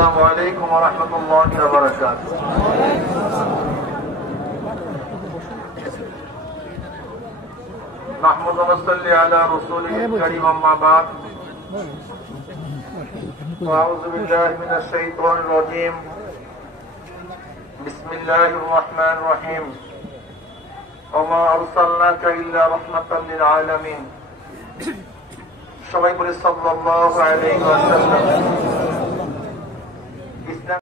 السلام عليكم ورحمة الله وبركاته. نحمد ونصلي على رسوله الكريم أما بعد. أعوذ بالله من الشيطان الرجيم. بسم الله الرحمن الرحيم. وما أرسلناك إلا رحمة للعالمين. সবাই বলে সাল্লাল্লাহু আলাইহি ওয়াসাল্লাম।